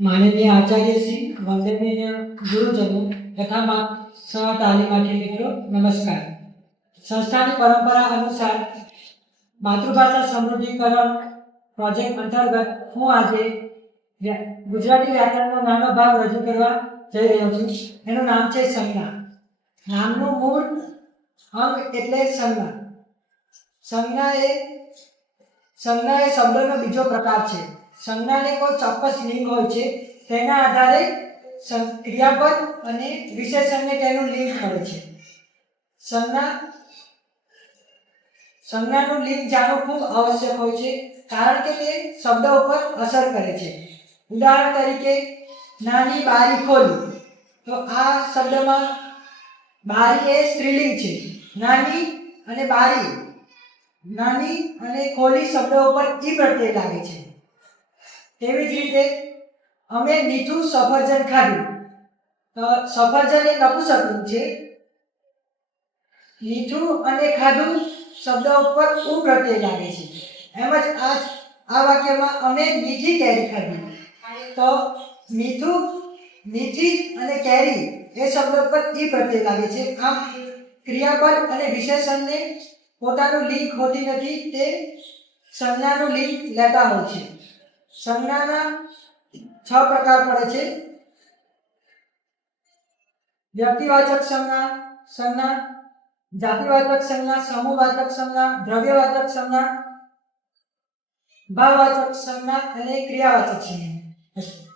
माननीय आचार्य श्री वंदनीय गुरुजनों तथा सहतालीमार्थी मित्रों नमस्कार। संस्था की परंपरा अनुसार मातृभाषा समृद्धिकरण प्रोजेक्ट अंतर्गत हूँ आज गुजराती व्याकरण नानो भाग रजू करवा जई रह्यो छुं। एनुं नाम छे संज्ञा। नामनुं मूळ अंग एटले संज्ञा। संज्ञा ए शब्दनो बीजो प्रकार छे। संज्ञा ने कोई ચોક્કસ લિંગ હોય છે તેના આધારે ક્રિયાપદ અને વિશેષણને તેનું લિંગ મળે છે। સંજ્ઞાનું લિંગ જાણવું ખૂબ આવશ્યક હોય છે કારણ કે તે શબ્દ ઉપર અસર કરે છે। ઉદાહરણ તરીકે નાની બારી ખોલી તો આ શબ્દમાં બારી એ સ્ત્રીલિંગ છે। નાની અને બારી નાની અને ખોલી શબ્દો ઉપર ઈ પ્રત્યય લાગે છે। તેવી જ રીતે અમે મીઠું સફરજન ખાધું તો સફરજન એ નપુંસકલિંગ છે। મીઠું અને ખાધું શબ્દ ઉપર ઉ પ્રત્યય લાગે છે। એમ જ આ વાક્યમાં અમે મીઠી કેરી ખાધી તો મીઠું મીઠી અને કેરી એ શબ્દ ઉપર ઈ પ્રત્યય લાગે છે। આમ ક્રિયાપદ અને વિશેષણને પોતાનું લિંગ હોતી નથી, તે સંજ્ઞાનું લિંગ લેતા હોય છે। संज्ञाना 6 प्रकार पड़े छे। व्यक्तिवाचक संज्ञा, जातिवाचक संज्ञा, समूहवाचक संज्ञा, द्रव्यवाचक संज्ञा, भाववाचक संज्ञा और क्रियावाचक संज्ञा।